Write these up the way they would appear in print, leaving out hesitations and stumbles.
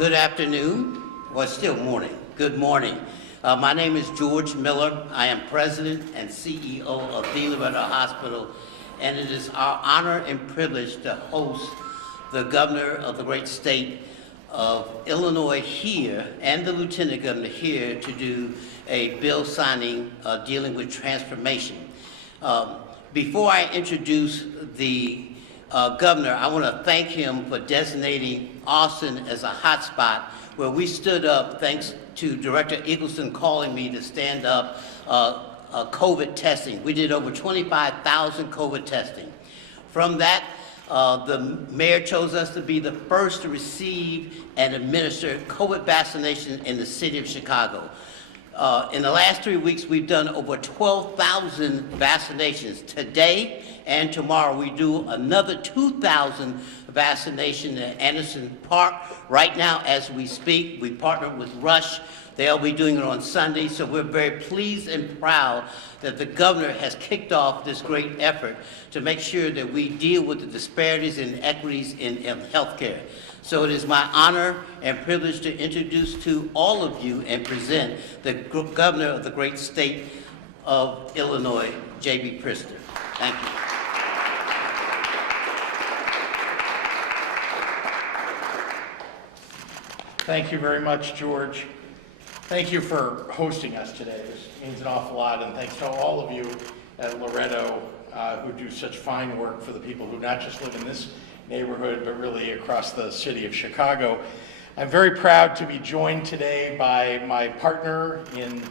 Good afternoon, well, it's still morning. Good morning. My name is George Miller. I am President and CEO of the Loretta Hospital, and it is our honor and privilege to host the governor of the great state of Illinois here and the lieutenant governor here to do a bill signing dealing with transformation. Before I introduce the governor, I want to thank him for designating Austin as a hotspot where we stood up, thanks to Director Eagleson calling me to stand up COVID testing. We did over 25,000 COVID testing. From that, the mayor chose us to be the first to receive and administer COVID vaccination in the city of Chicago. In the last 3 weeks, we've done over 12,000 vaccinations. Today and tomorrow, we do another 2,000 vaccinations at Anderson Park. Right now, as we speak, we partnered with Rush. They'll be doing it on Sunday, so we're very pleased and proud that the governor has kicked off this great effort to make sure that we deal with the disparities and inequities in healthcare. So it is my honor and privilege to introduce to all of you and present the governor of the great state of Illinois, J.B. Pritzker. Thank you. Thank you very much, George. Thank you for hosting us today. This means an awful lot, and thanks to all of you at Loretto who do such fine work for the people who not just live in this neighborhood, but really across the city of Chicago. I'm very proud to be joined today by my partner in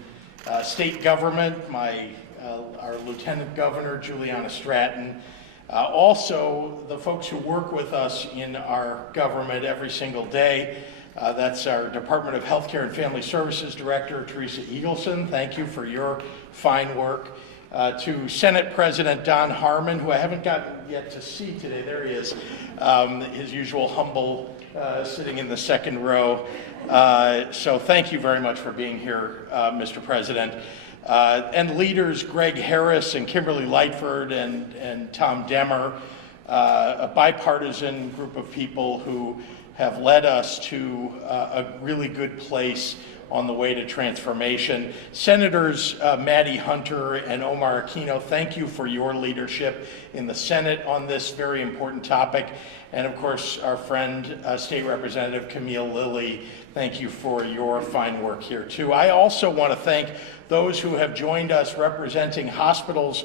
state government, our Lieutenant Governor, Juliana Stratton. Also, the folks who work with us in our government every single day. That's our Department of Healthcare and Family Services Director, Teresa Eagleson. Thank you for your fine work. To Senate President Don Harmon, who I haven't gotten yet to see today. There he is, his usual humble, sitting in the second row. So thank you very much for being here, Mr. President. And leaders Greg Harris and Kimberly Lightford and Tom Demmer, a bipartisan group of people who have led us to a really good place on the way to transformation. Senators Maddie Hunter and Omar Aquino, thank you for your leadership in the Senate on this very important topic. And of course, our friend, State Representative Camille Lilly, thank you for your fine work here too. I also want to thank those who have joined us representing hospitals,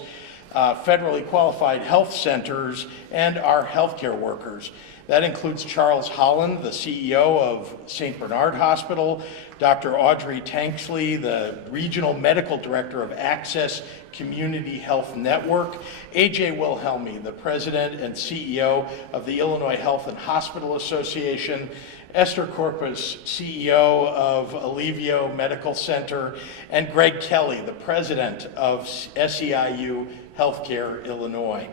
federally qualified health centers, and our healthcare workers. That includes Charles Holland, the CEO of St. Bernard Hospital, Dr. Audrey Tanksley, the Regional Medical Director of Access Community Health Network, AJ Wilhelmi, the President and CEO of the Illinois Health and Hospital Association, Esther Corpus, CEO of Alivio Medical Center, and Greg Kelly, the President of SEIU Healthcare Illinois.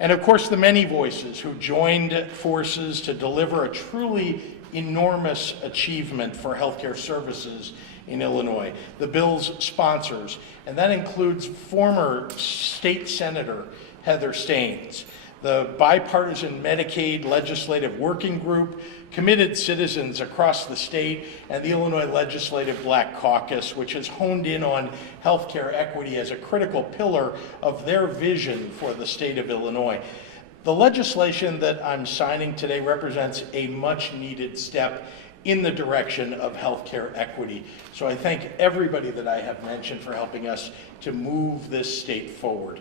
And of course, the many voices who joined forces to deliver a truly enormous achievement for healthcare services in Illinois, the bill's sponsors, and that includes former state senator Heather Staines, the bipartisan Medicaid Legislative Working Group, committed citizens across the state, and the Illinois Legislative Black Caucus, which has honed in on healthcare equity as a critical pillar of their vision for the state of Illinois. The legislation that I'm signing today represents a much-needed step in the direction of healthcare equity. So I thank everybody that I have mentioned for helping us to move this state forward.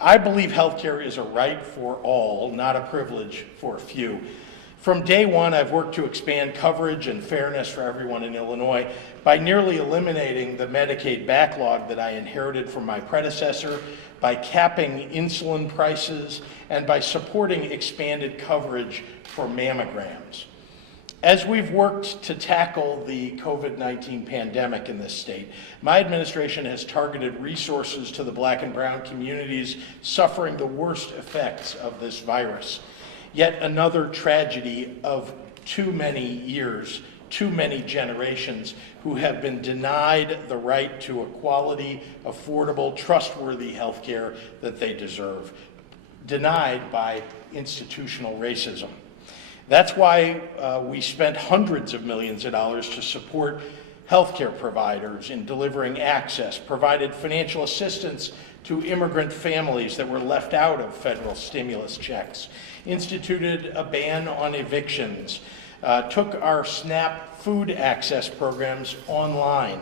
I believe healthcare is a right for all, not a privilege for a few. From day one, I've worked to expand coverage and fairness for everyone in Illinois by nearly eliminating the Medicaid backlog that I inherited from my predecessor, by capping insulin prices, and by supporting expanded coverage for mammograms. As we've worked to tackle the COVID-19 pandemic in this state, my administration has targeted resources to the Black and brown communities suffering the worst effects of this virus. Yet another tragedy of too many years, too many generations who have been denied the right to a quality, affordable, trustworthy health care that they deserve, denied by institutional racism. That's why we spent hundreds of millions of dollars to support healthcare providers in delivering access, provided financial assistance to immigrant families that were left out of federal stimulus checks, instituted a ban on evictions, took our SNAP food access programs online,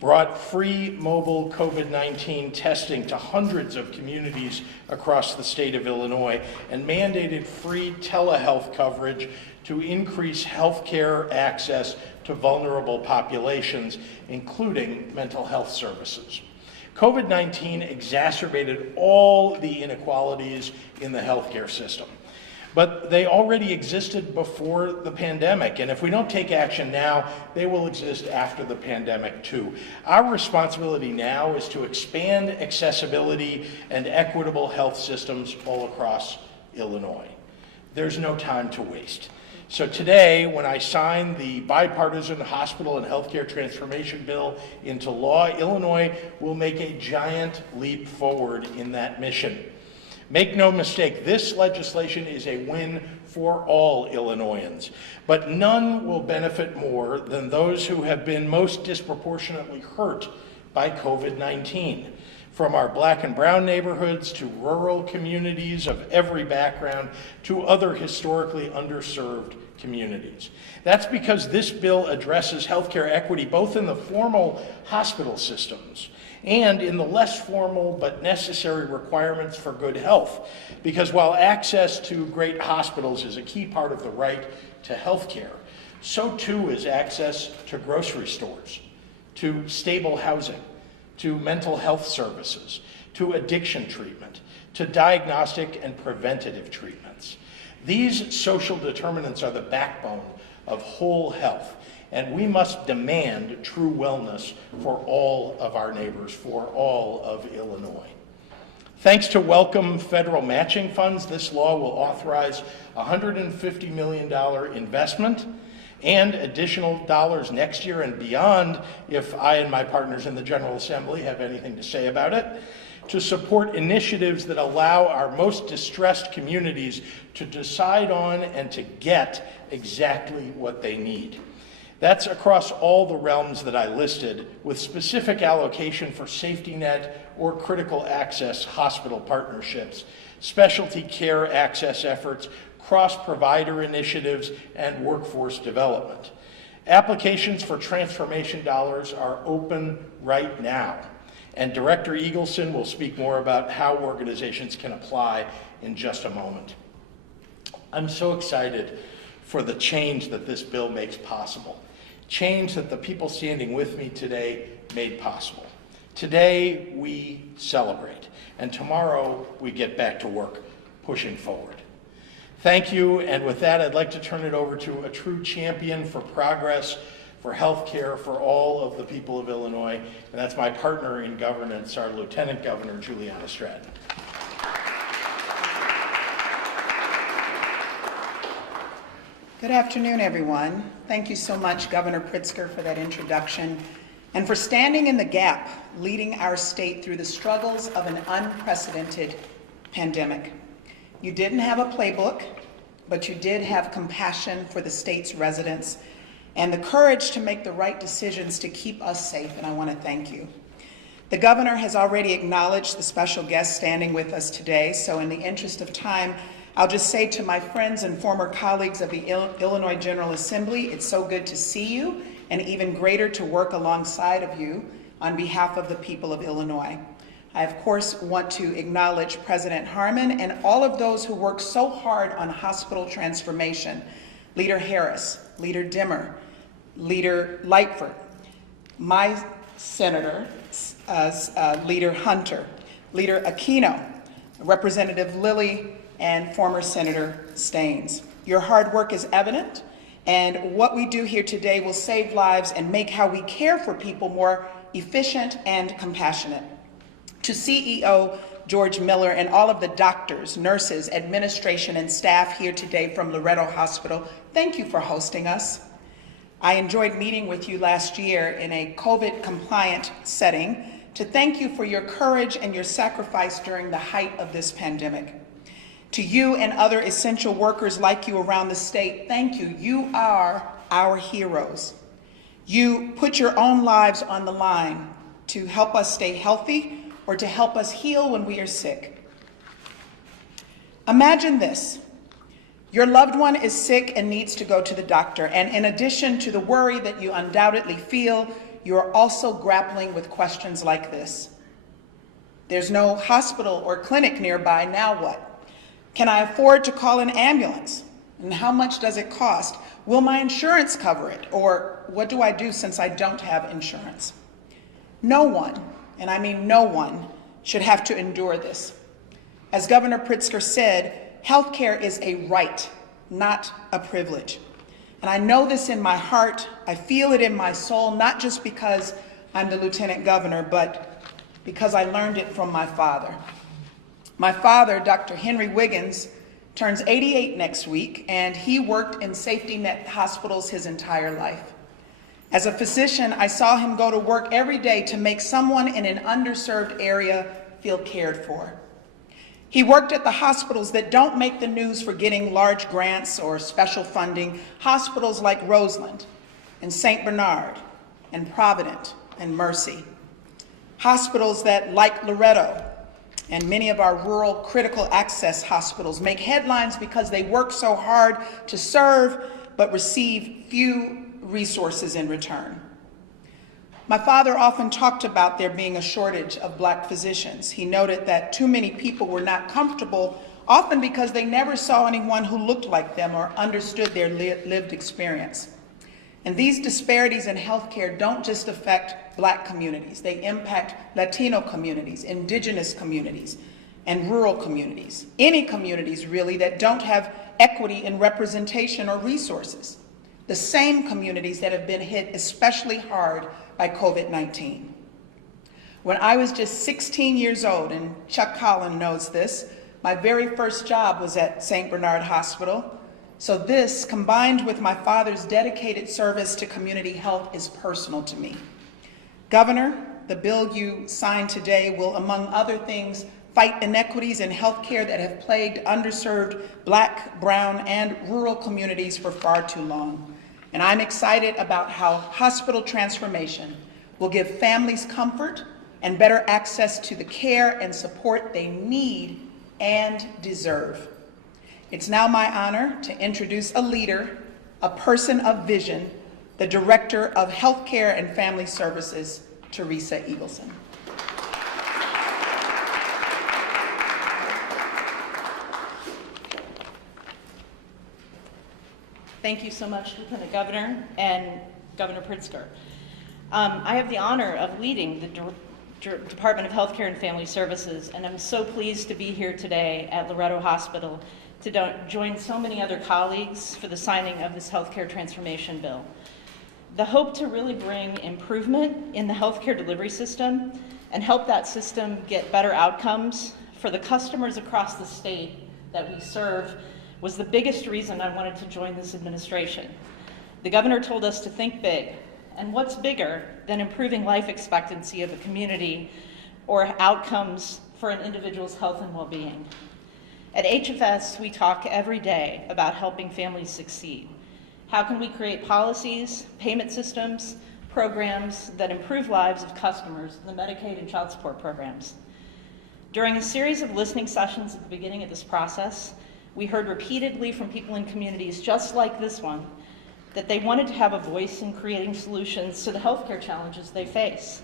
brought free mobile COVID-19 testing to hundreds of communities across the state of Illinois, and mandated free telehealth coverage to increase healthcare access to vulnerable populations, including mental health services. COVID-19 exacerbated all the inequalities in the healthcare system, but they already existed before the pandemic, and if we don't take action now, they will exist after the pandemic too. Our responsibility now is to expand accessibility and equitable health systems all across Illinois. There's no time to waste. So today, when I sign the bipartisan hospital and healthcare transformation bill into law, Illinois will make a giant leap forward in that mission. Make no mistake, this legislation is a win for all Illinoisans, but none will benefit more than those who have been most disproportionately hurt by COVID-19. From our black and brown neighborhoods to rural communities of every background to other historically underserved communities. That's because this bill addresses healthcare equity both in the formal hospital systems and in the less formal but necessary requirements for good health. Because while access to great hospitals is a key part of the right to health care, so too is access to grocery stores, to stable housing, to mental health services, to addiction treatment, to diagnostic and preventative treatments. These social determinants are the backbone of whole health, and we must demand true wellness for all of our neighbors, for all of Illinois. Thanks to welcome federal matching funds, this law will authorize a $150 million investment and additional dollars next year and beyond, if I and my partners in the General Assembly have anything to say about it, to support initiatives that allow our most distressed communities to decide on and to get exactly what they need. That's across all the realms that I listed, with specific allocation for safety net or critical access hospital partnerships, specialty care access efforts, cross-provider initiatives, and workforce development. Applications for transformation dollars are open right now, and Director Eagleson will speak more about how organizations can apply in just a moment. I'm so excited for the change that this bill makes possible, change that the people standing with me today made possible. Today we celebrate, and tomorrow we get back to work pushing forward. Thank you, and with that, I'd like to turn it over to a true champion for progress, for health care, for all of the people of Illinois, and that's my partner in governance, our Lieutenant Governor, Juliana Stratton. Good afternoon, everyone. Thank you so much, Governor Pritzker, for that introduction, and for standing in the gap, leading our state through the struggles of an unprecedented pandemic. You didn't have a playbook, but you did have compassion for the state's residents and the courage to make the right decisions to keep us safe, and I want to thank you. The governor has already acknowledged the special guest standing with us today, so in the interest of time, I'll just say to my friends and former colleagues of the Illinois General Assembly, it's so good to see you, and even greater to work alongside of you on behalf of the people of Illinois. I, of course, want to acknowledge President Harmon and all of those who worked so hard on hospital transformation. Leader Harris, Leader Dimmer, Leader Lightford, my senator, Leader Hunter, Leader Aquino, Representative Lilly, and former Senator Staines. Your hard work is evident, and what we do here today will save lives and make how we care for people more efficient and compassionate. To CEO George Miller and all of the doctors, nurses, administration, and staff here today from Loretto Hospital, thank you for hosting us. I enjoyed meeting with you last year in a COVID-compliant setting to thank you for your courage and your sacrifice during the height of this pandemic. To you and other essential workers like you around the state, thank you. You are our heroes. You put your own lives on the line to help us stay healthy or to help us heal when we are sick. Imagine this. Your loved one is sick and needs to go to the doctor, and in addition to the worry that you undoubtedly feel, you are also grappling with questions like this. There's no hospital or clinic nearby, now what? Can I afford to call an ambulance? And how much does it cost? Will my insurance cover it? Or what do I do since I don't have insurance? No one, and I mean no one, should have to endure this. As Governor Pritzker said, healthcare is a right, not a privilege. And I know this in my heart, I feel it in my soul, not just because I'm the Lieutenant Governor, but because I learned it from my father. My father, Dr. Henry Wiggins, turns 88 next week, and he worked in safety net hospitals his entire life. As a physician, I saw him go to work every day to make someone in an underserved area feel cared for. He worked at the hospitals that don't make the news for getting large grants or special funding, hospitals like Roseland and St. Bernard and Provident and Mercy. Hospitals that, like Loretto and many of our rural critical access hospitals, make headlines because they work so hard to serve but receive few resources in return. My father often talked about there being a shortage of Black physicians. He noted that too many people were not comfortable, often because they never saw anyone who looked like them or understood their lived experience. And these disparities in healthcare don't just affect Black communities. They impact Latino communities, indigenous communities, and rural communities. Any communities, really, that don't have equity in representation or resources. The same communities that have been hit especially hard by COVID-19. When I was just 16 years old, and Chuck Collin knows this, my very first job was at St. Bernard Hospital. So this, combined with my father's dedicated service to community health, is personal to me. Governor, the bill you signed today will, among other things, fight inequities in healthcare that have plagued underserved Black, brown, and rural communities for far too long. And I'm excited about how hospital transformation will give families comfort and better access to the care and support they need and deserve. It's now my honor to introduce a leader, a person of vision, the Director of Healthcare and Family Services, Teresa Eagleson. Thank you so much, Lieutenant Governor and Governor Pritzker. I have the honor of leading the Department of Healthcare and Family Services, and I'm so pleased to be here today at Loretto Hospital to join so many other colleagues for the signing of this healthcare transformation bill. The hope to really bring improvement in the healthcare delivery system and help that system get better outcomes for the customers across the state that we serve was the biggest reason I wanted to join this administration. The governor told us to think big, and what's bigger than improving life expectancy of a community or outcomes for an individual's health and well-being? At HFS, we talk every day about helping families succeed. How can we create policies, payment systems, programs that improve lives of customers, the Medicaid and child support programs? During a series of listening sessions at the beginning of this process, we heard repeatedly from people in communities just like this one that they wanted to have a voice in creating solutions to the healthcare challenges they face.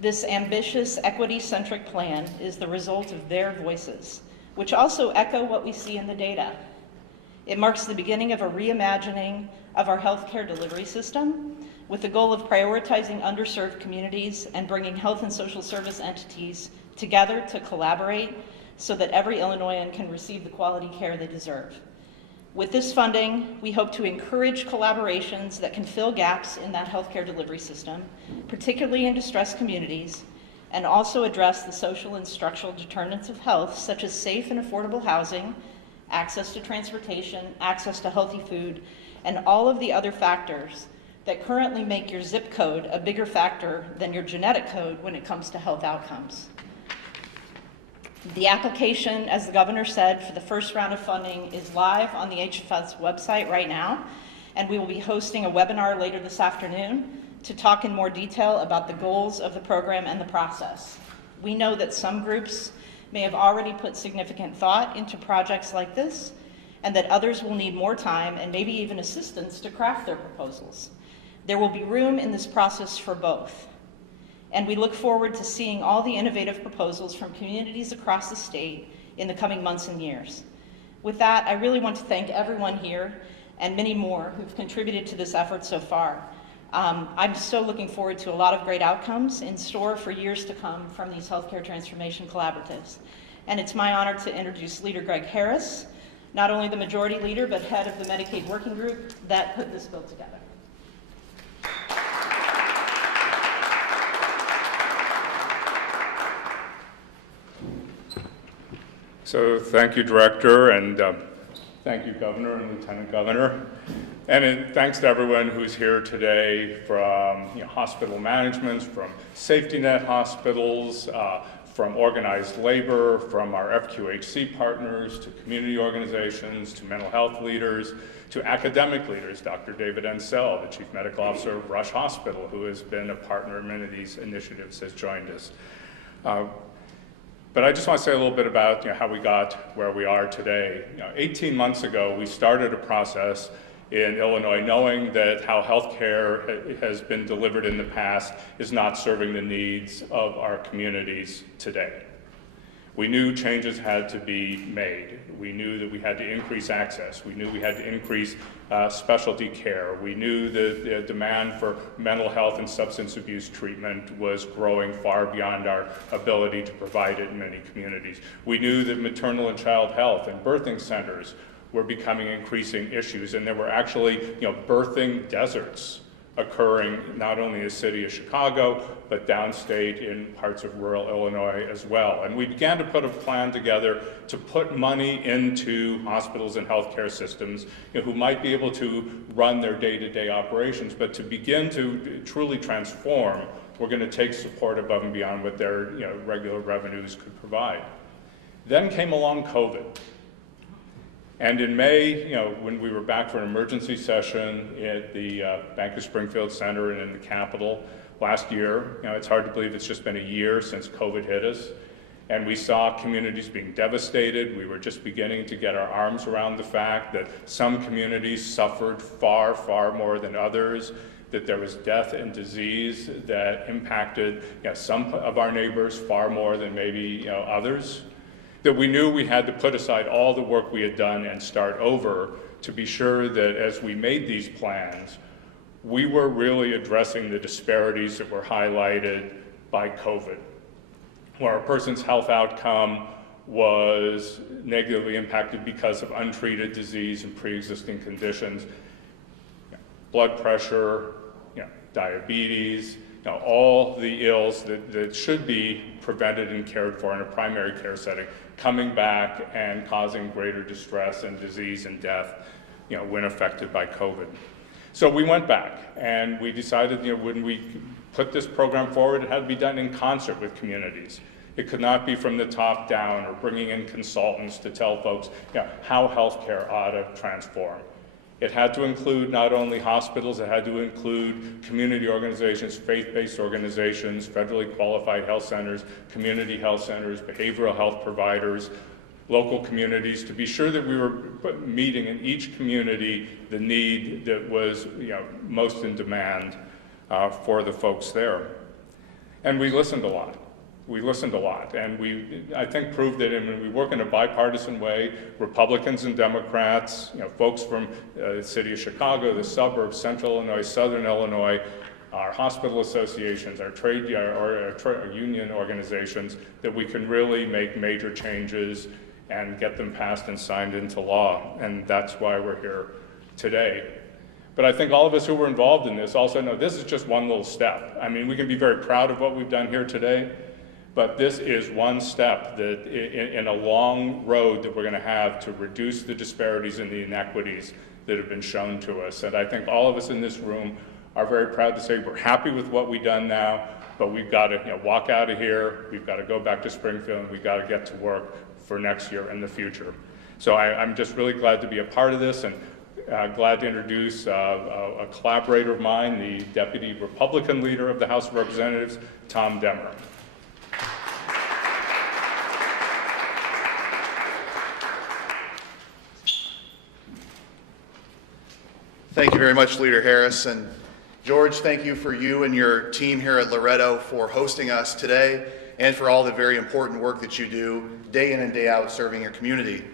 This ambitious, equity-centric plan is the result of their voices, which also echo what we see in the data. It marks the beginning of a reimagining of our healthcare delivery system with the goal of prioritizing underserved communities and bringing health and social service entities together to collaborate so that every Illinoisan can receive the quality care they deserve. With this funding, we hope to encourage collaborations that can fill gaps in that healthcare delivery system, particularly in distressed communities, and also address the social and structural determinants of health, such as safe and affordable housing, access to transportation, access to healthy food, and all of the other factors that currently make your zip code a bigger factor than your genetic code when it comes to health outcomes. The application, as the governor said, for the first round of funding is live on the HFS website right now, and we will be hosting a webinar later this afternoon to talk in more detail about the goals of the program and the process. We know that some groups may have already put significant thought into projects like this, and that others will need more time and maybe even assistance to craft their proposals. There will be room in this process for both. And we look forward to seeing all the innovative proposals from communities across the state in the coming months and years. With that, I really want to thank everyone here and many more who've contributed to this effort so far. I'm so looking forward to a lot of great outcomes in store for years to come from these healthcare transformation collaboratives. And it's my honor to introduce Leader Greg Harris, not only the majority leader, but head of the Medicaid working group that put this bill together. So thank you, Director, and thank you, Governor and Lieutenant Governor. And thanks to everyone who's here today from hospital managements, from safety net hospitals, from organized labor, from our FQHC partners, to community organizations, to mental health leaders, to academic leaders. Dr. David Ensel, the Chief Medical Officer of Rush Hospital, who has been a partner in many of these initiatives, has joined us. But I just want to say a little bit about how we got where we are today. 18 months ago, we started a process in Illinois knowing that how healthcare has been delivered in the past is not serving the needs of our communities today. We knew changes had to be made. We knew that we had to increase access. We knew we had to increase specialty care. We knew that the demand for mental health and substance abuse treatment was growing far beyond our ability to provide it in many communities. We knew that maternal and child health and birthing centers were becoming increasing issues, and there were actually birthing deserts occurring not only in the city of Chicago, but downstate in parts of rural Illinois as well. And we began to put a plan together to put money into hospitals and healthcare systems who might be able to run their day-to-day operations, but to begin to truly transform, we're going to take support above and beyond what their regular revenues could provide. Then came along COVID. And in May, when we were back for an emergency session at the Bank of Springfield Center and in the Capitol last year, it's hard to believe it's just been a year since COVID hit us. And we saw communities being devastated. We were just beginning to get our arms around the fact that some communities suffered far, far more than others, that there was death and disease that impacted some of our neighbors far more than maybe others. That we knew we had to put aside all the work we had done and start over to be sure that as we made these plans, we were really addressing the disparities that were highlighted by COVID, where a person's health outcome was negatively impacted because of untreated disease and pre-existing conditions, blood pressure, diabetes, all the ills that should be prevented and cared for in a primary care setting, coming back and causing greater distress and disease and death, when affected by COVID. So we went back and we decided, when we put this program forward, it had to be done in concert with communities. It could not be from the top down or bringing in consultants to tell folks how healthcare ought to transform. It had to include not only hospitals, it had to include community organizations, faith-based organizations, federally qualified health centers, community health centers, behavioral health providers, local communities, to be sure that we were meeting in each community the need that was most in demand for the folks there. And we listened a lot. We listened a lot, and we, I think, proved that when we work in a bipartisan way, Republicans and Democrats, folks from the city of Chicago, the suburbs, Central Illinois, Southern Illinois, our hospital associations, our trade our union organizations, that we can really make major changes and get them passed and signed into law, and that's why we're here today. But I think all of us who were involved in this also know this is just one little step. I mean, we can be very proud of what we've done here today, but this is one step that in a long road that we're going to have to reduce the disparities and the inequities that have been shown to us. And I think all of us in this room are very proud to say we're happy with what we've done now. but we've got to walk out of here, we've got to go back to Springfield, and we've got to get to work for next year and the future. So I'm just really glad to be a part of this, and glad to introduce a collaborator of mine, the Deputy Republican Leader of the House of Representatives, Tom Demmer. Thank you very much, Leader Harris. And George, thank you for you and your team here at Loretto for hosting us today and for all the very important work that you do day in and day out serving your community.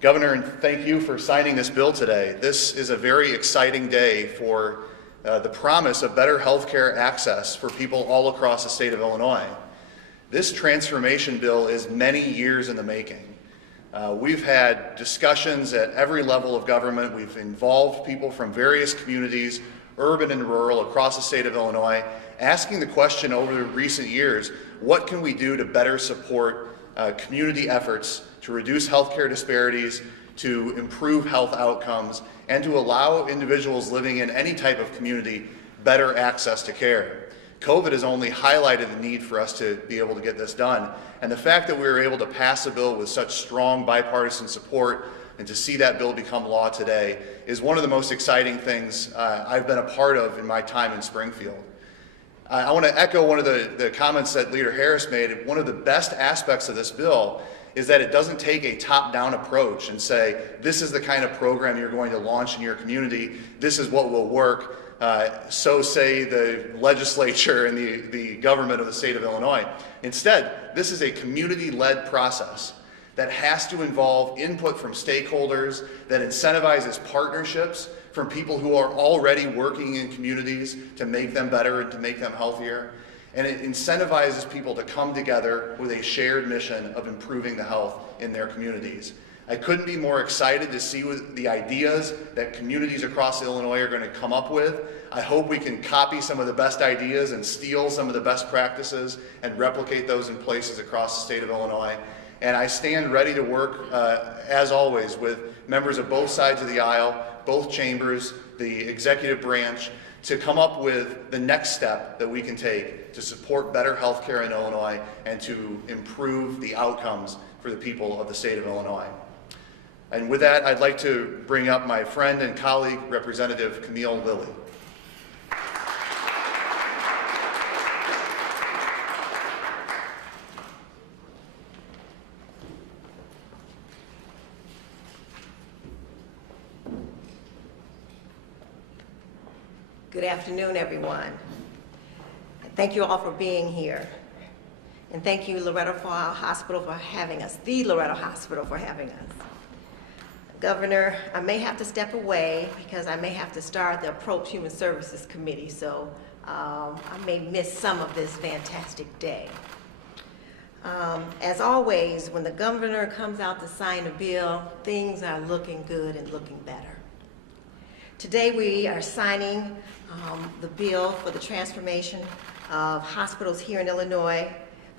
Governor, and thank you for signing this bill today. This is a very exciting day for the promise of better health care access for people all across the state of Illinois. This transformation bill is many years in the making. We've had discussions at every level of government. We've involved people from various communities, urban and rural, across the state of Illinois, asking the question over recent years, what can we do to better support community efforts to reduce healthcare disparities, to improve health outcomes, and to allow individuals living in any type of community better access to care. COVID has only highlighted the need for us to be able to get this done. And the fact that we were able to pass a bill with such strong bipartisan support and to see that bill become law today is one of the most exciting things I've been a part of in my time in Springfield. I want to echo one of the comments that Leader Harris made. One of the best aspects of this bill is that it doesn't take a top-down approach and say, this is the kind of program you're going to launch in your community, this is what will work. So say the legislature and the government of the state of Illinois. Instead, this is a community-led process that has to involve input from stakeholders, that incentivizes partnerships from people who are already working in communities to make them better and to make them healthier. And it incentivizes people to come together with a shared mission of improving the health in their communities. I couldn't be more excited to see the ideas that communities across Illinois are going to come up with. I hope we can copy some of the best ideas and steal some of the best practices and replicate those in places across the state of Illinois. And I stand ready to work, as always, with members of both sides of the aisle, both chambers, the executive branch, to come up with the next step that we can take to support better health care in Illinois and to improve the outcomes for the people of the state of Illinois. And with that, I'd like to bring up my friend and colleague, Representative Camille Lilly. Good afternoon, everyone. Thank you all for being here. And thank you, Loretto Hospital, for having us, the Loretto Hospital for having us. Governor, I may have to step away because I may have to start the Approach Human Services Committee, so I may miss some of this fantastic day. As always, when the governor comes out to sign a bill, things are looking good and looking better. Today we are signing the bill for the transformation of hospitals here in Illinois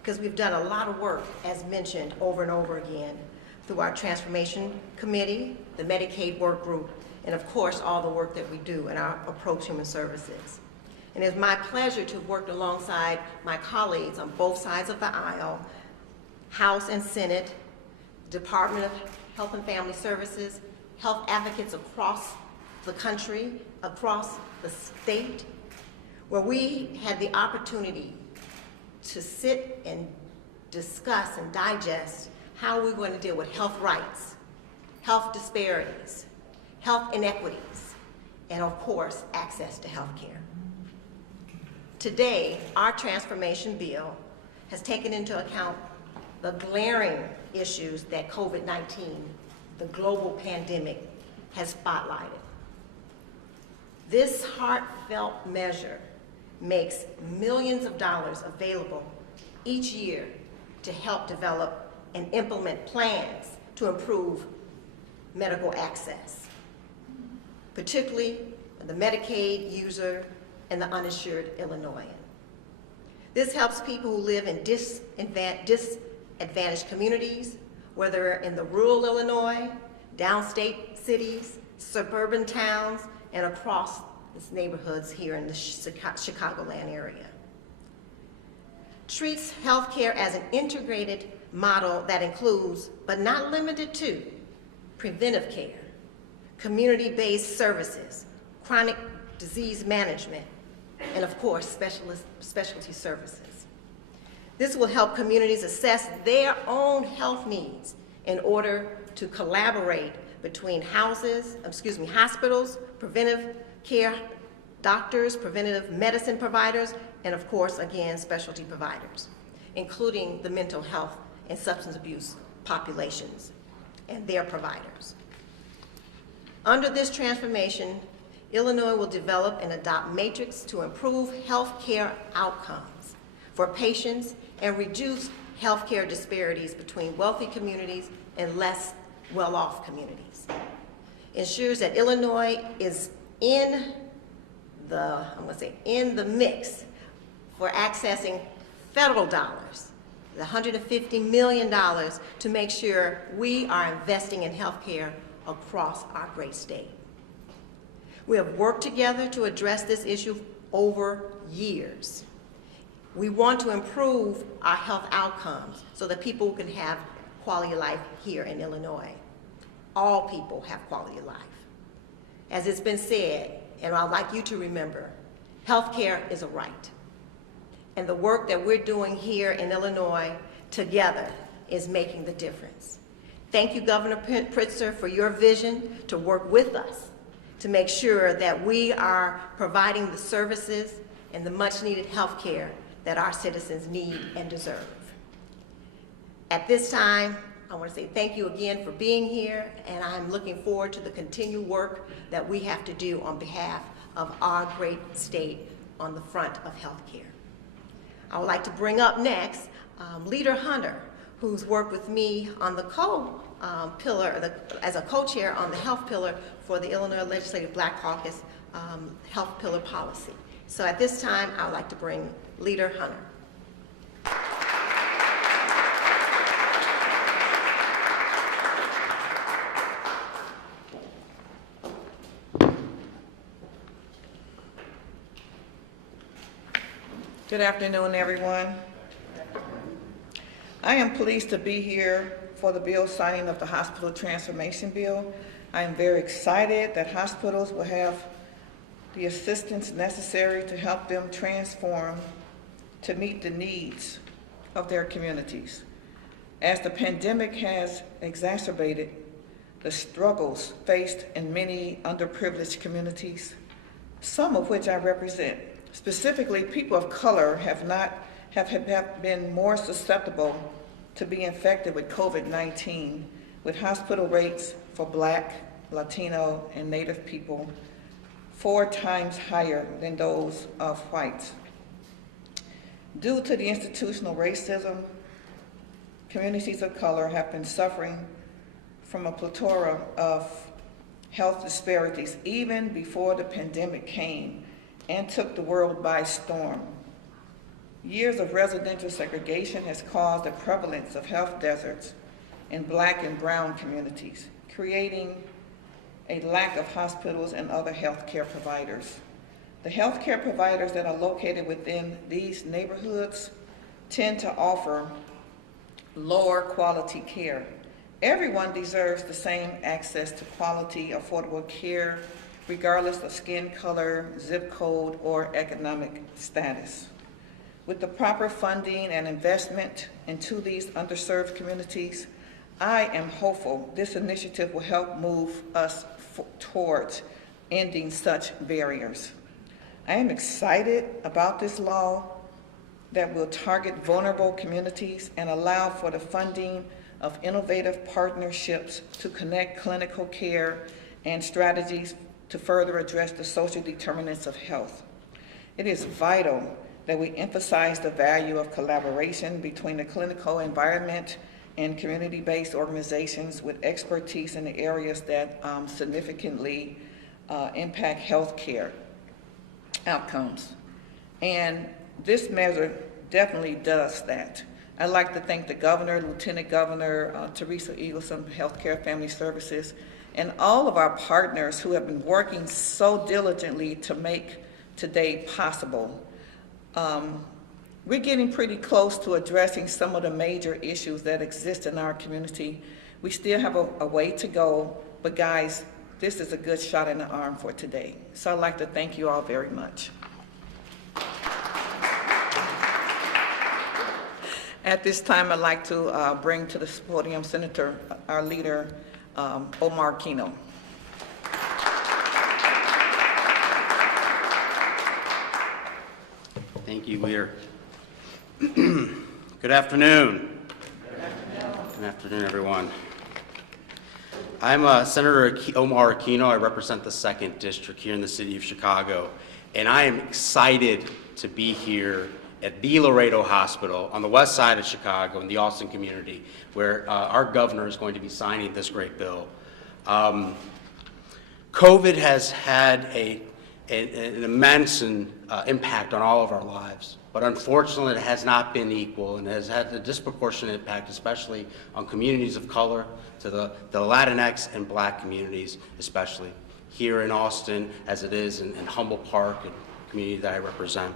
because we've done a lot of work, as mentioned, over and over again through our Transformation Committee, the Medicaid Work Group, and of course all the work that we do in our Approach Human Services. And it's my pleasure to have worked alongside my colleagues on both sides of the aisle, House and Senate, Department of Health and Family Services, health advocates across the country, across the state, where we had the opportunity to sit and discuss and digest how we're going to deal with health rights, health disparities, health inequities, and of course, access to health care. Today, our transformation bill has taken into account the glaring issues that COVID-19, the global pandemic, has spotlighted. This heartfelt measure makes millions of dollars available each year to help develop and implement plans to improve medical access, particularly the Medicaid user and the uninsured Illinoisan. This helps people who live in disadvantaged communities, whether in the rural Illinois, downstate cities, suburban towns, and across its neighborhoods here in the Chicagoland area. treats healthcare as an integrated model that includes, but not limited to, preventive care, community-based services, chronic disease management, and of course, specialty services. This will help communities assess their own health needs in order to collaborate between hospitals, preventive care doctors, preventive medicine providers, and of course, again, specialty providers, including the mental health and substance abuse populations and their providers. Under this transformation, Illinois will develop and adopt matrix to improve healthcare outcomes for patients and reduce healthcare disparities between wealthy communities and less well-off communities. Ensures that Illinois is in the mix for accessing federal dollars, the $150 million, to make sure we are investing in healthcare across our great state. We have worked together to address this issue over years. We want to improve our health outcomes so that people can have quality of life here in Illinois. All people have quality of life. As it's been said, and I'd like you to remember, healthcare is a right. And the work that we're doing here in Illinois together is making the difference. Thank you, Governor Pritzker, for your vision to work with us to make sure that we are providing the services and the much-needed health care that our citizens need and deserve. At this time, I want to say thank you again for being here, and I'm looking forward to the continued work that we have to do on behalf of our great state on the front of healthcare. I would like to bring up next Leader Hunter, who's worked with me on the as a co-chair on the health pillar for the Illinois Legislative Black Caucus health pillar policy. So at this time, I would like to bring Leader Hunter. Good afternoon, everyone. I am pleased to be here for the bill signing of the Hospital Transformation Bill. I am very excited that hospitals will have the assistance necessary to help them transform to meet the needs of their communities. As the pandemic has exacerbated the struggles faced in many underprivileged communities, some of which I represent, specifically, people of color have been more susceptible to be infected with COVID-19, with hospital rates for Black, Latino, and Native people 4 times higher than those of whites. Due to the institutional racism, communities of color have been suffering from a plethora of health disparities even before the pandemic came and took the world by storm. Years of residential segregation has caused the prevalence of health deserts in Black and brown communities, creating a lack of hospitals and other healthcare providers. The healthcare providers that are located within these neighborhoods tend to offer lower quality care. Everyone deserves the same access to quality, affordable care, regardless of skin color, zip code, or economic status. With the proper funding and investment into these underserved communities, I am hopeful this initiative will help move us towards ending such barriers. I am excited about this law that will target vulnerable communities and allow for the funding of innovative partnerships to connect clinical care and strategies to further address the social determinants of health. It is vital that we emphasize the value of collaboration between the clinical environment and community-based organizations with expertise in the areas that significantly impact healthcare outcomes. And this measure definitely does that. I'd like to thank the governor, Lieutenant Governor Teresa Eagleson, Healthcare Family Services, and all of our partners who have been working so diligently to make today possible. We're getting pretty close to addressing some of the major issues that exist in our community. We still have a way to go, but guys, this is a good shot in the arm for today. So I'd like to thank you all very much. At this time, I'd like to bring to the podium Senator, our leader, Omar Kino. Thank you, Leader. Good afternoon. Good afternoon, everyone. I'm Senator Omar Aquino. I represent the 2nd District here in the city of Chicago, and I am excited to be here at the Laredo Hospital on the west side of Chicago in the Austin community, where our governor is going to be signing this great bill. COVID has had an immense impact on all of our lives, but unfortunately it has not been equal and has had a disproportionate impact, especially on communities of color, to the Latinx and Black communities, especially here in Austin, as it is in Humboldt Park, and the community that I represent.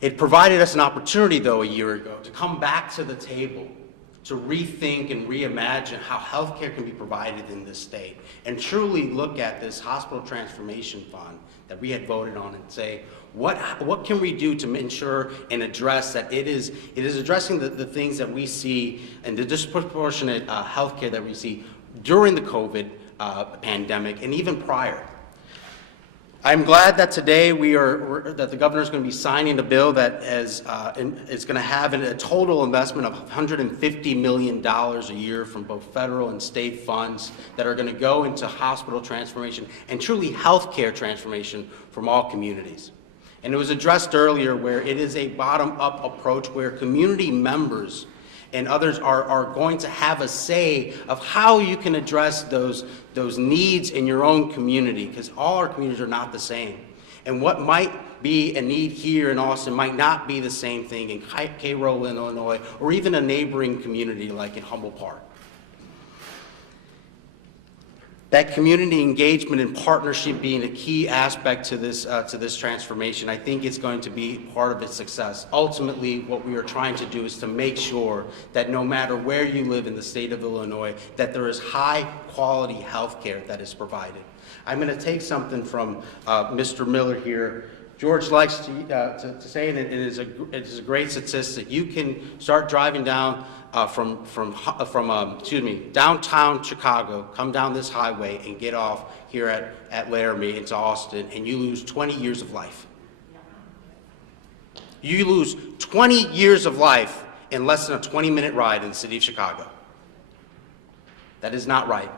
It provided us an opportunity, though, a year ago to come back to the table, to rethink and reimagine how healthcare can be provided in this state, and truly look at this hospital transformation fund that we had voted on and say, what can we do to ensure and address that it is addressing the things that we see and the disproportionate healthcare that we see during the COVID pandemic and even prior. I'm glad that today that the governor is going to be signing a bill that is going to have a total investment of $150 million a year from both federal and state funds that are going to go into hospital transformation and truly healthcare transformation from all communities. And it was addressed earlier where it is a bottom-up approach where community members and others are going to have a say of how you can address those needs in your own community, because all our communities are not the same. And what might be a need here in Austin might not be the same thing in Cairo, Illinois, or even a neighboring community like in Humboldt Park. That community engagement and partnership being a key aspect to this transformation, I think is going to be part of its success. Ultimately, what we are trying to do is to make sure that no matter where you live in the state of Illinois, that there is high quality health care that is provided. I'm going to take something from Mr. Miller here. George likes to say, and it is a great statistic. You can start driving down from downtown Chicago, come down this highway and get off here at Laramie into Austin, and you lose 20 years of life. You lose 20 years of life in less than a 20-minute ride in the city of Chicago. That is not right.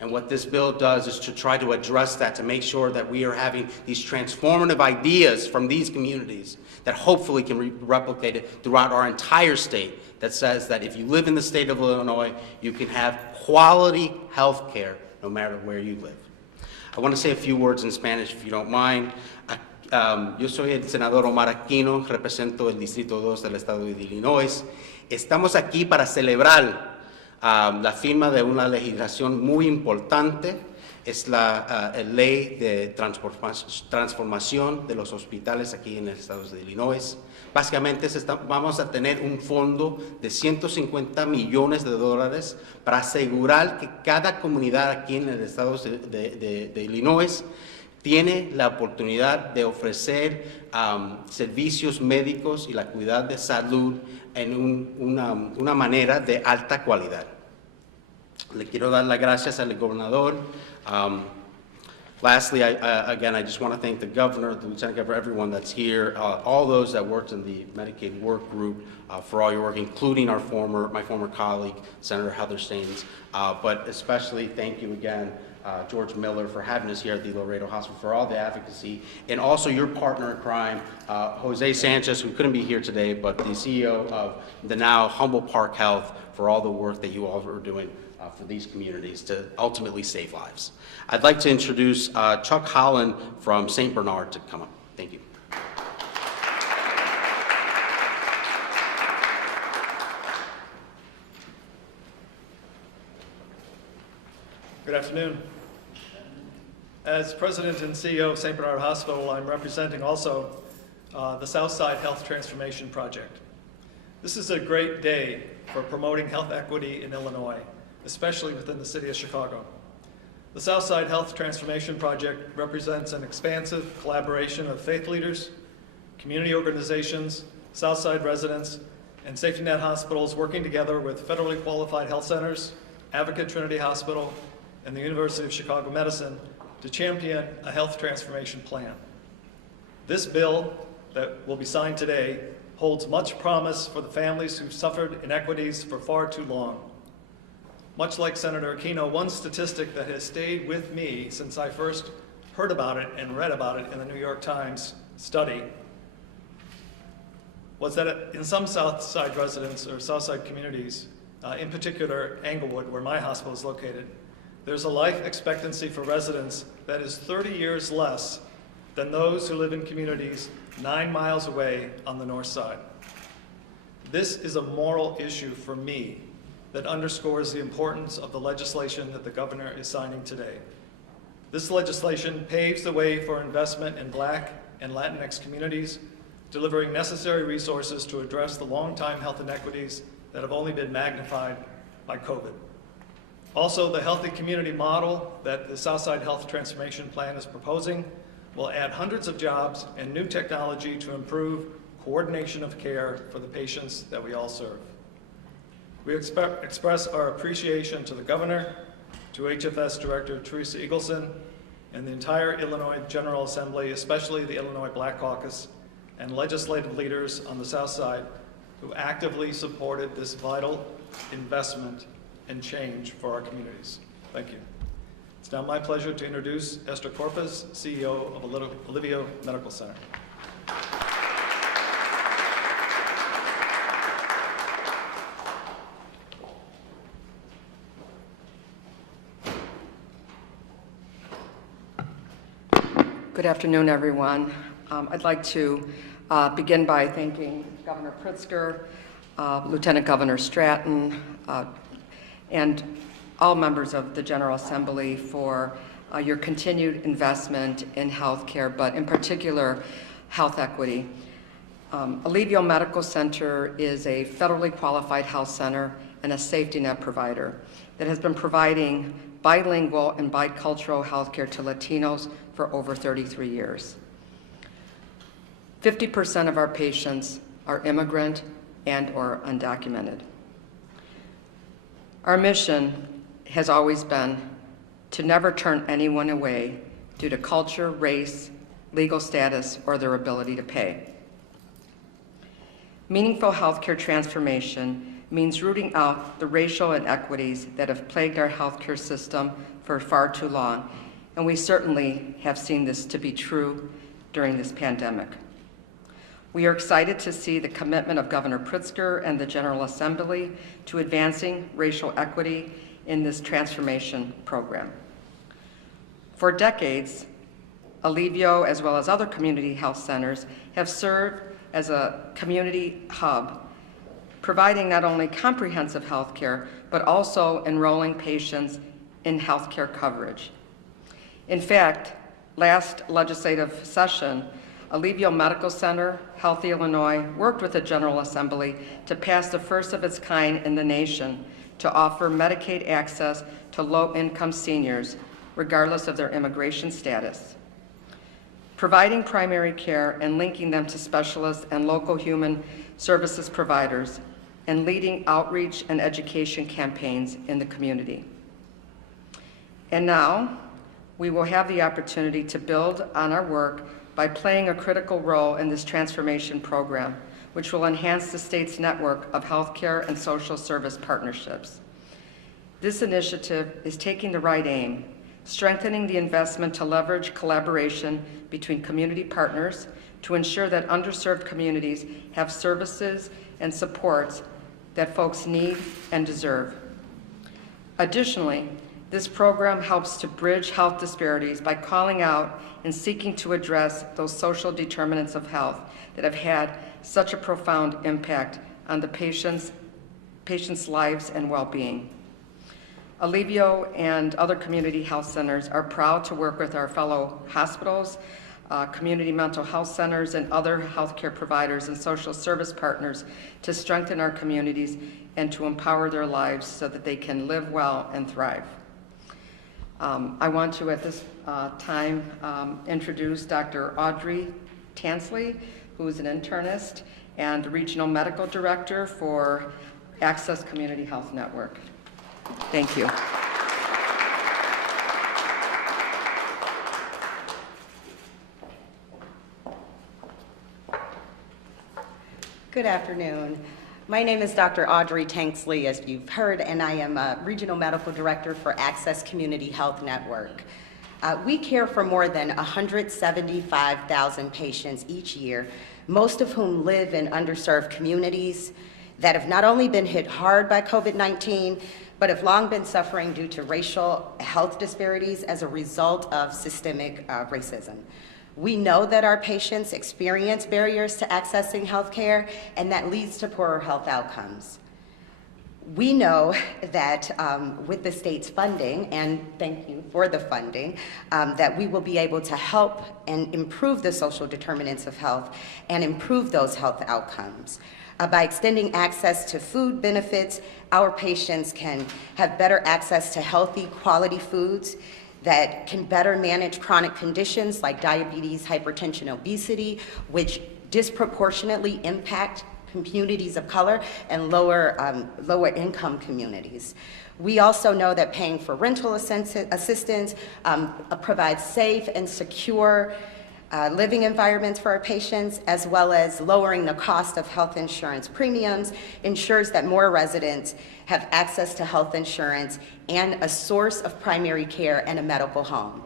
And what this bill does is to try to address that, to make sure that we are having these transformative ideas from these communities that hopefully can be replicated throughout our entire state, that says that if you live in the state of Illinois, you can have quality health care no matter where you live. I want to say a few words in Spanish, if you don't mind. Yo soy el senador Omar Aquino, represento el Distrito 2 del Estado de Illinois. Estamos aquí para celebrar la firma de una legislación muy importante. Es la ley de transformación de los hospitales aquí en el estado de Illinois. Básicamente vamos a tener un fondo de $150 millones para asegurar que cada comunidad aquí en el estado de Illinois tiene la oportunidad de ofrecer servicios médicos y la cuidad de salud en una manera de alta calidad. Le quiero dar las gracias al gobernador. Lastly, again, I just want to thank the governor, the lieutenant governor, everyone that's here, all those that worked in the Medicaid work group for all your work, including my former colleague, Senator Heather Staines. But especially thank you again, George Miller, for having us here at the Laredo Hospital, for all the advocacy, and also your partner in crime, Jose Sanchez, who couldn't be here today, but the CEO of the now Humboldt Park Health, for all the work that you all are doing for these communities to ultimately save lives. I'd like to introduce Chuck Holland from St. Bernard to come up. Thank you. Good afternoon. As President and CEO of St. Bernard Hospital, I'm representing also the Southside Health Transformation Project. This is a great day for promoting health equity in Illinois, especially within the city of Chicago. The Southside Health Transformation Project represents an expansive collaboration of faith leaders, community organizations, Southside residents, and safety net hospitals working together with federally qualified health centers, Advocate Trinity Hospital, and the University of Chicago Medicine to champion a health transformation plan. This bill that will be signed today holds much promise for the families who've suffered inequities for far too long. Much like Senator Aquino, one statistic that has stayed with me since I first heard about it and read about it in the New York Times study was that in some Southside residents or Southside communities, in particular Englewood, where my hospital is located, there's a life expectancy for residents that is 30 years less than those who live in communities 9 miles away on the north side. This is a moral issue for me that underscores the importance of the legislation that the governor is signing today. This legislation paves the way for investment in Black and Latinx communities, delivering necessary resources to address the long-time health inequities that have only been magnified by COVID. Also, the healthy community model that the Southside Health Transformation Plan is proposing will add hundreds of jobs and new technology to improve coordination of care for the patients that we all serve. We express our appreciation to the governor, to HFS Director Teresa Eagleson, and the entire Illinois General Assembly, especially the Illinois Black Caucus, and legislative leaders on the South Side who actively supported this vital investment and change for our communities. Thank you. It's now my pleasure to introduce Esther Corpus, CEO of Olivio Medical Center. Good afternoon, everyone. I'd like to begin by thanking Governor Pritzker, Lieutenant Governor Stratton, and all members of the General Assembly for your continued investment in health care, but in particular, health equity. Olivio Medical Center is a federally qualified health center and a safety net provider that has been providing bilingual and bicultural health care to Latinos for over 33 years. 50% of our patients are immigrant and or undocumented. Our mission has always been to never turn anyone away due to culture, race, legal status, or their ability to pay. Meaningful healthcare transformation means rooting out the racial inequities that have plagued our healthcare system for far too long, and we certainly have seen this to be true during this pandemic. We are excited to see the commitment of Governor Pritzker and the General Assembly to advancing racial equity in this transformation program. For decades, Olivio, as well as other community health centers, have served as a community hub, providing not only comprehensive health care, but also enrolling patients in health care coverage. In fact, last legislative session, Olivio Medical Center, Healthy Illinois, worked with the General Assembly to pass the first of its kind in the nation to offer Medicaid access to low-income seniors, regardless of their immigration status. Providing primary care and linking them to specialists and local human services providers, and leading outreach and education campaigns in the community. And now, we will have the opportunity to build on our work by playing a critical role in this transformation program, which will enhance the state's network of healthcare and social service partnerships. This initiative is taking the right aim, strengthening the investment to leverage collaboration between community partners to ensure that underserved communities have services and supports that folks need and deserve. Additionally, this program helps to bridge health disparities by calling out and seeking to address those social determinants of health that have had such a profound impact on the patients' lives and well-being. Alivio and other community health centers are proud to work with our fellow hospitals, community mental health centers, and other healthcare providers and social service partners to strengthen our communities and to empower their lives so that they can live well and thrive. I want to, at this time, introduce Dr. Audrey Tansley, who is an internist and Regional Medical Director for Access Community Health Network. Thank you. Good afternoon. My name is Dr. Audrey Tansley, as you've heard, and I am a Regional Medical Director for Access Community Health Network. We care for more than 175,000 patients each year, most of whom live in underserved communities that have not only been hit hard by COVID-19, but have long been suffering due to racial health disparities as a result of systemic racism. We know that our patients experience barriers to accessing health care, and that leads to poorer health outcomes. We know that with the state's funding, and thank you for the funding, that we will be able to help and improve the social determinants of health and improve those health outcomes. By extending access to food benefits, our patients can have better access to healthy, quality foods that can better manage chronic conditions like diabetes, hypertension, obesity, which disproportionately impact communities of color and lower income communities. We also know that paying for rental assistance provides safe and secure living environments for our patients, as well as lowering the cost of health insurance premiums, ensures that more residents have access to health insurance and a source of primary care and a medical home.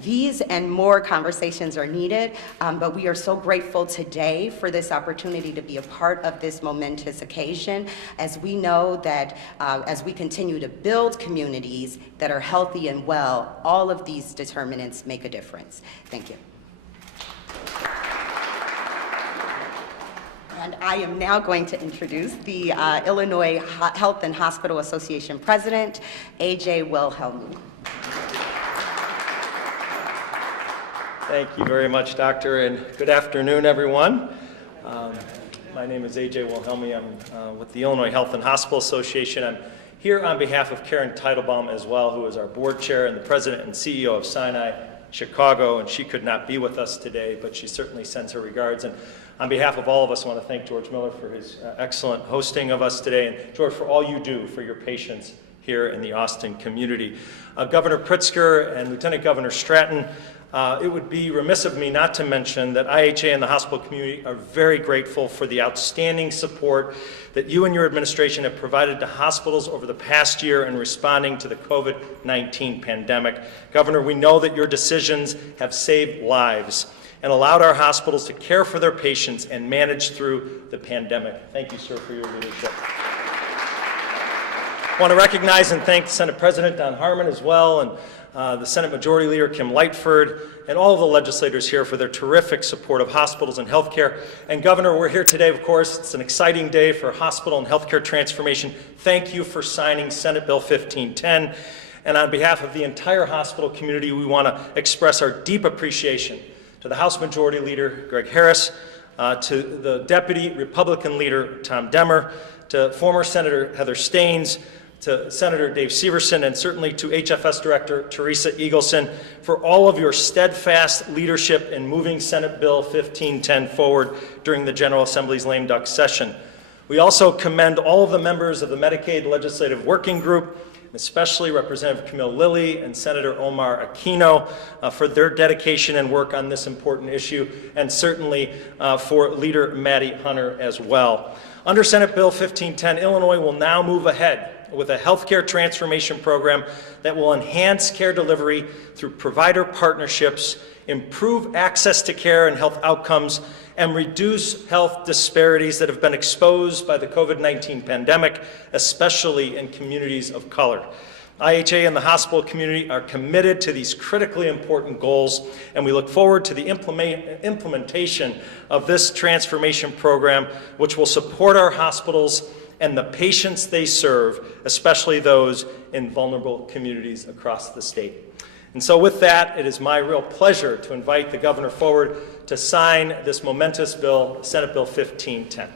These and more conversations are needed, but we are so grateful today for this opportunity to be a part of this momentous occasion, as we know that as we continue to build communities that are healthy and well, all of these determinants make a difference. Thank you. And I am now going to introduce the Illinois Health and Hospital Association President, A.J. Wilhelmy. Thank you very much, Doctor, and good afternoon, everyone. My name is A.J. Wilhelmy. I'm with the Illinois Health and Hospital Association. I'm here on behalf of Karen Teitelbaum as well, who is our board chair and the president and CEO of Sinai Chicago, and she could not be with us today, but she certainly sends her regards. And on behalf of all of us, I want to thank George Miller for his excellent hosting of us today, and George, for all you do for your patients here in the Austin community. Governor Pritzker and Lieutenant Governor Stratton, it would be remiss of me not to mention that IHA and the hospital community are very grateful for the outstanding support that you and your administration have provided to hospitals over the past year in responding to the COVID-19 pandemic. Governor, we know that your decisions have saved lives and allowed our hospitals to care for their patients and manage through the pandemic. Thank you, sir, for your leadership. I want to recognize and thank Senate President Don Harmon as well, and the Senate Majority Leader Kim Lightford, and all of the legislators here for their terrific support of hospitals and healthcare. And Governor, we're here today, of course. It's an exciting day for hospital and healthcare transformation. Thank you for signing Senate Bill 1510. And on behalf of the entire hospital community, we want to express our deep appreciation to the House Majority Leader Greg Harris, to the Deputy Republican Leader Tom Demmer, to former Senator Heather Staines, to Senator Dave Severson, and certainly to HFS Director Teresa Eagleson for all of your steadfast leadership in moving Senate Bill 1510 forward during the General Assembly's lame duck session. We also commend all of the members of the Medicaid Legislative Working Group, especially Representative Camille Lilly and Senator Omar Aquino for their dedication and work on this important issue, and certainly for Leader Maddie Hunter as well. Under Senate Bill 1510, Illinois will now move ahead with a healthcare transformation program that will enhance care delivery through provider partnerships, improve access to care and health outcomes, and reduce health disparities that have been exposed by the COVID-19 pandemic, especially in communities of color. IHA and the hospital community are committed to these critically important goals, and we look forward to the implementation of this transformation program, which will support our hospitals and the patients they serve, especially those in vulnerable communities across the state. And so with that, it is my real pleasure to invite the governor forward to sign this momentous bill, Senate Bill 1510.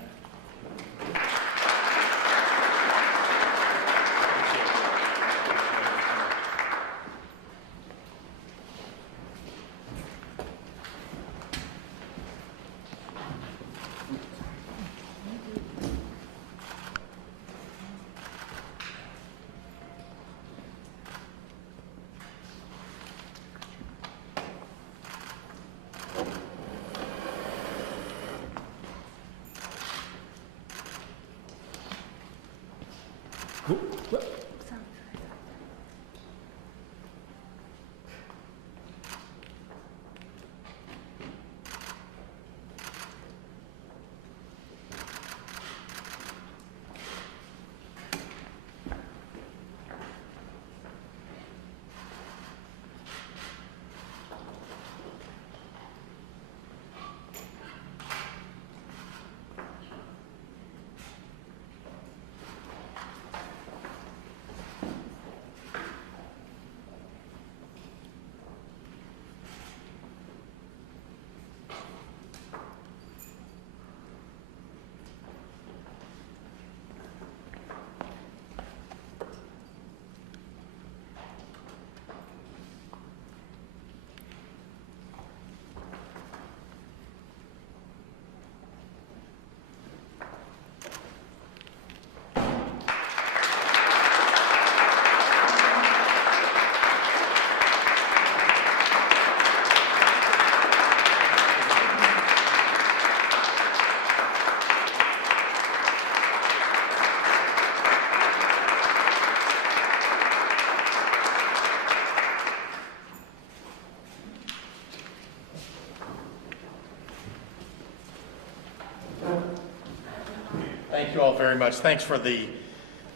Thank you all very much. Thanks for the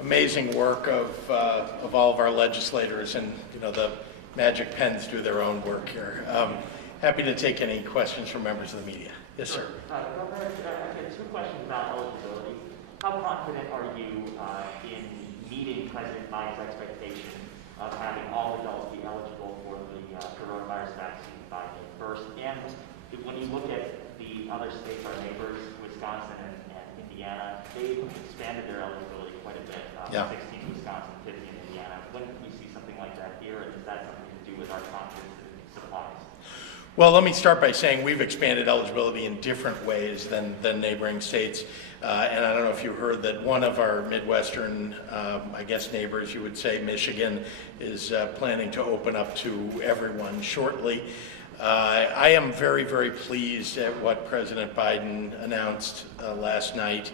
amazing work of all of our legislators, and the magic pens do their own work here. Happy to take any questions from members of the media. Yes, sir. Governor, I have two questions about eligibility. How confident are you in meeting President Biden's expectation of having all adults be eligible for the coronavirus vaccine by May 1st? And when you look at the other states, our neighbors, Wisconsin and Indiana, they expanded their eligibility quite a bit. 16 in Wisconsin, 50 in Indiana. When can we see something like that here? And is that something to do with our confidence in supplies? Well, let me start by saying we've expanded eligibility in different ways than neighboring states. And I don't know if you heard that one of our Midwestern, I guess, neighbors, you would say Michigan, is planning to open up to everyone shortly. I am very, very pleased at what President Biden announced last night.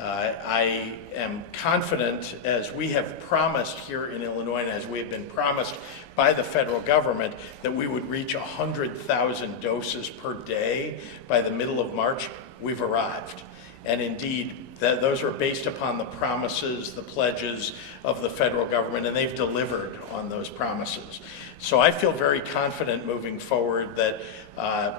I am confident, as we have promised here in Illinois, and as we have been promised by the federal government, that we would reach 100,000 doses per day by the middle of March. We've arrived. And indeed, those are based upon the promises, the pledges of the federal government, and they've delivered on those promises. So I feel very confident moving forward that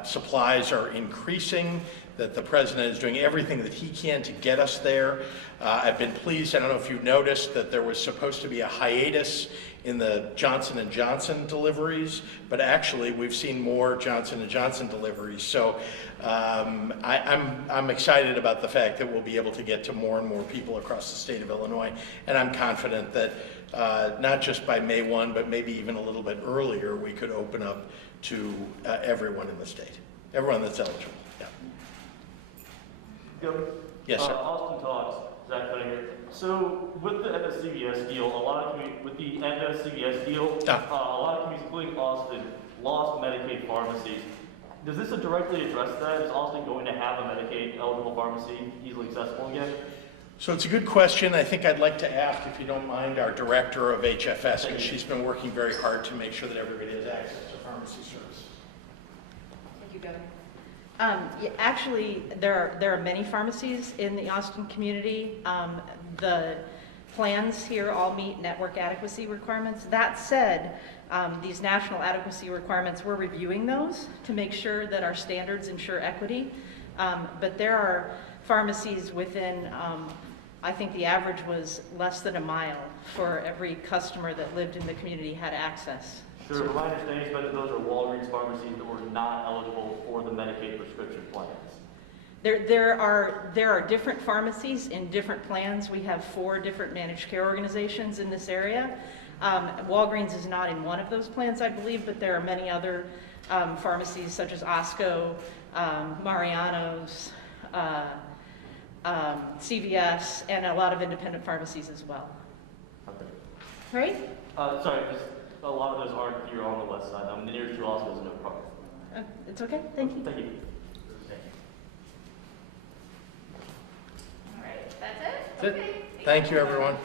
supplies are increasing, that the president is doing everything that he can to get us there. I've been pleased, I don't know if you noticed, that there was supposed to be a hiatus in the Johnson & Johnson deliveries, but actually we've seen more Johnson & Johnson deliveries. So I'm excited about the fact that we'll be able to get to more and more people across the state of Illinois, and I'm confident that not just by May 1, but maybe even a little bit earlier, we could open up to everyone in the state, everyone that's eligible. Yeah. Governor? Yes, sir. Austin Talks, Zach Cutter here. So with the CVS deal, a lot of CVS deal, a lot of communities, including Austin, lost Medicaid pharmacies. Does this directly address that? Is Austin going to have a Medicaid eligible pharmacy easily accessible again? So it's a good question. I think I'd like to ask, if you don't mind, our director of HFS, because she's been working very hard to make sure that everybody has access to pharmacy service. Thank you, Governor. Actually, there are many pharmacies in the Austin community. The plans here all meet network adequacy requirements. That said, these national adequacy requirements, we're reviewing those to make sure that our standards ensure equity. But there are pharmacies within I think the average was less than a mile for every customer that lived in the community had access. Sure, but my understanding is that those are Walgreens pharmacies that were not eligible for the Medicaid prescription plans. There are different pharmacies in different plans. We have 4 different managed care organizations in this area. Walgreens is not in one of those plans, I believe, but there are many other pharmacies such as Osco, Mariano's, CVS, and a lot of independent pharmacies as well. Okay. Right? Sorry, just a lot of those aren't here on the west side. The nearest to Osco is no problem. It's okay. Thank you. Thank you. All right, that's it? That's it. Okay. Thank you, everyone.